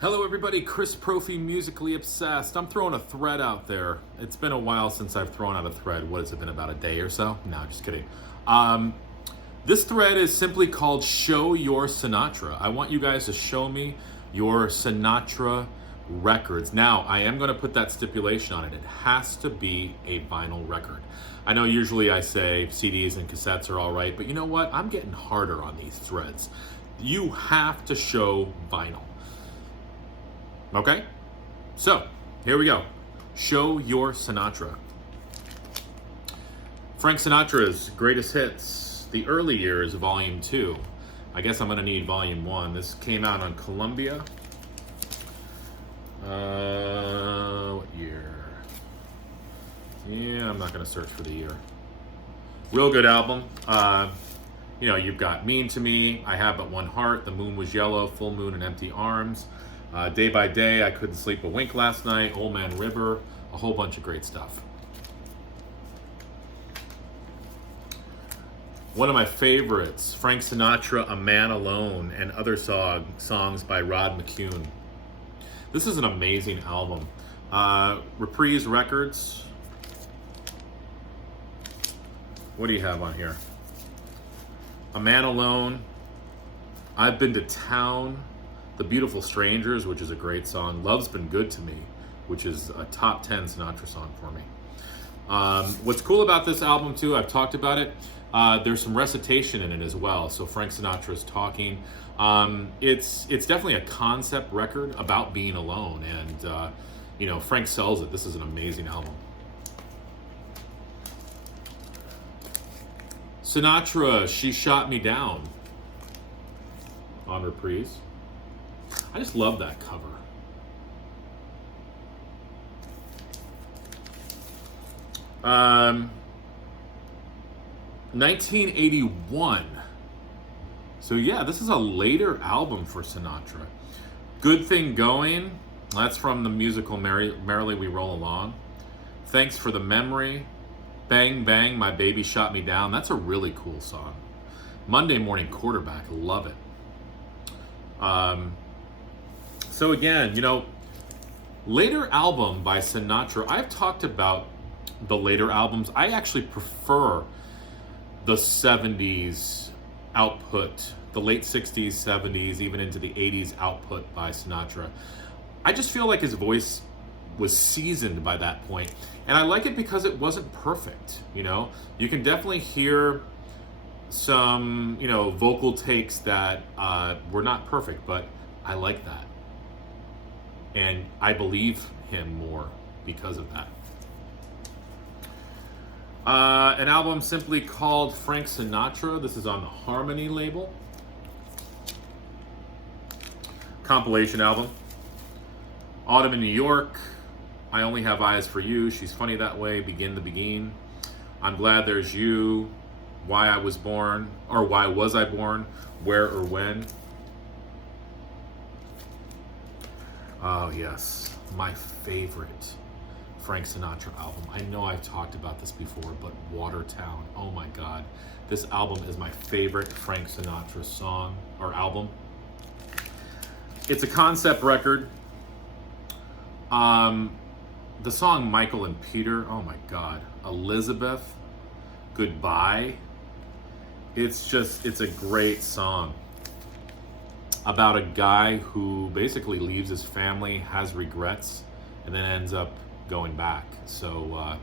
Hello everybody, Chris Profi, Musically Obsessed. I'm throwing a thread out there. It's been a while since I've thrown out a thread. What has it been, about a day or so? No, just kidding. This thread is simply called Show Your Sinatra. I want you guys to show me your Sinatra records. Now, I am going to put that stipulation on it. It has to be a vinyl record. I know usually I say CDs and cassettes are all right, but you know what? I'm getting harder on these threads. You have to show vinyl. Okay? So, here we go. Show Your Sinatra. Frank Sinatra's Greatest Hits, The Early Years, Volume 2. I guess I'm going to need Volume 1. This came out on Columbia. What year? Yeah, I'm not going to search for the year. Real good album. You've got Mean to Me, I Have But One Heart, The Moon Was Yellow, Full Moon and Empty Arms. Day by Day, I Couldn't Sleep a Wink Last Night, Old Man River, a whole bunch of great stuff. One of my favorites, Frank Sinatra, A Man Alone, and other songs by Rod McCune. This is an amazing album. Reprise Records. What do you have on here? A Man Alone, I've Been to Town, The Beautiful Strangers, which is a great song. Love's Been Good to Me, which is a top 10 Sinatra song for me. What's cool about this album too, I've talked about it, there's some recitation in it as well. So Frank Sinatra's talking. It's definitely a concept record about being alone, and Frank sells it. This is an amazing album. Sinatra, She Shot Me Down, on reprise. I just love that cover. Um, 1981. So yeah, this is a later album for Sinatra. Good Thing Going, that's from the musical Merrily We Roll Along. Thanks for the Memory. Bang Bang, My Baby Shot Me Down. That's a really cool song. Monday Morning Quarterback, love it. So again, later album by Sinatra, I've talked about the later albums. I actually prefer the 70s output, the late 60s, 70s, even into the 80s output by Sinatra. I just feel like his voice was seasoned by that point. And I like it because it wasn't perfect, You can definitely hear some, vocal takes that were not perfect, but I like that. And I believe him more because of that. An album simply called Frank Sinatra. This is on the Harmony label. Compilation album. Autumn in New York. I Only Have Eyes for You. She's Funny That Way. Begin the Begin. I'm Glad There's You. Why I Was Born, or Why Was I Born? Where or When. Oh yes, my favorite Frank Sinatra album. I know I've talked about this before, but Watertown. Oh my God, this album is my favorite Frank Sinatra song or album. It's a concept record. The song Michael and Peter. Oh my God, Elizabeth. Goodbye. It's a great song about a guy who basically leaves his family, has regrets, and then ends up going back. So,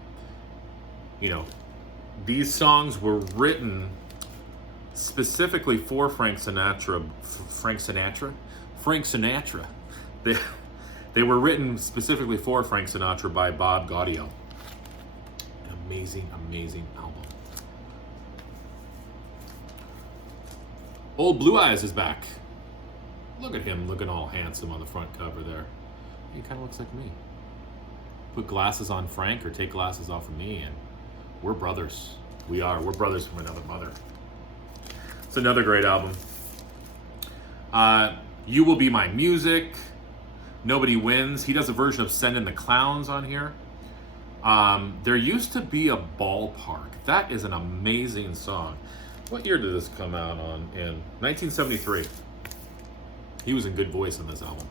these songs were written specifically for Frank Sinatra. They were written specifically for Frank Sinatra by Bob Gaudio. Amazing, amazing album. Old Blue Eyes is back. Look at him looking all handsome on the front cover there. He kind of looks like me. Put glasses on Frank or take glasses off of me, and we're brothers. We are. We're brothers from another mother. It's another great album. You Will Be My Music. Nobody Wins. He does a version of Send in the Clowns on here. There Used to Be a Ballpark. That is an amazing song. What year did this come out on? In 1973. He was in good voice on this album.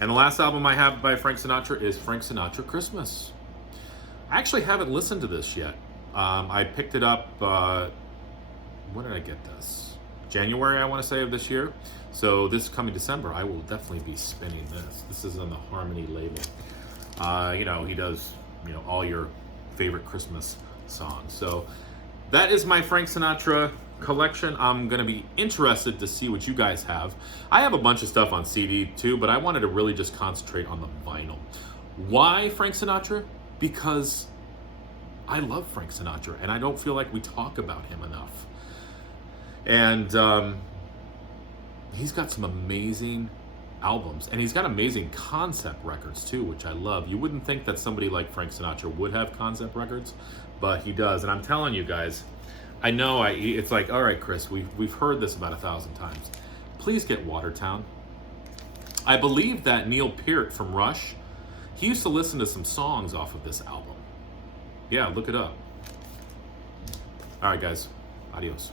And the last album I have by Frank Sinatra is Frank Sinatra Christmas. I actually haven't listened to this yet. I picked it up, when did I get this? January, I want to say, of this year. So this coming December, I will definitely be spinning this. This is on the Harmony label. You know, he does, you know, all your favorite Christmas songs. So that is my Frank Sinatra collection. I'm going to be interested to see what you guys have. I have a bunch of stuff on CD too, but I wanted to really just concentrate on the vinyl. Why Frank Sinatra? Because I love Frank Sinatra, and I don't feel like we talk about him enough. And he's got some amazing albums, and he's got amazing concept records too, which I love. You wouldn't think that somebody like Frank Sinatra would have concept records, but he does. And I'm telling you guys, I know it's like, all right, Chris, we've heard this about 1,000 times. Please get Watertown. I believe that Neil Peart from Rush, he used to listen to some songs off of this album. Yeah, look it up. All right, guys. Adios.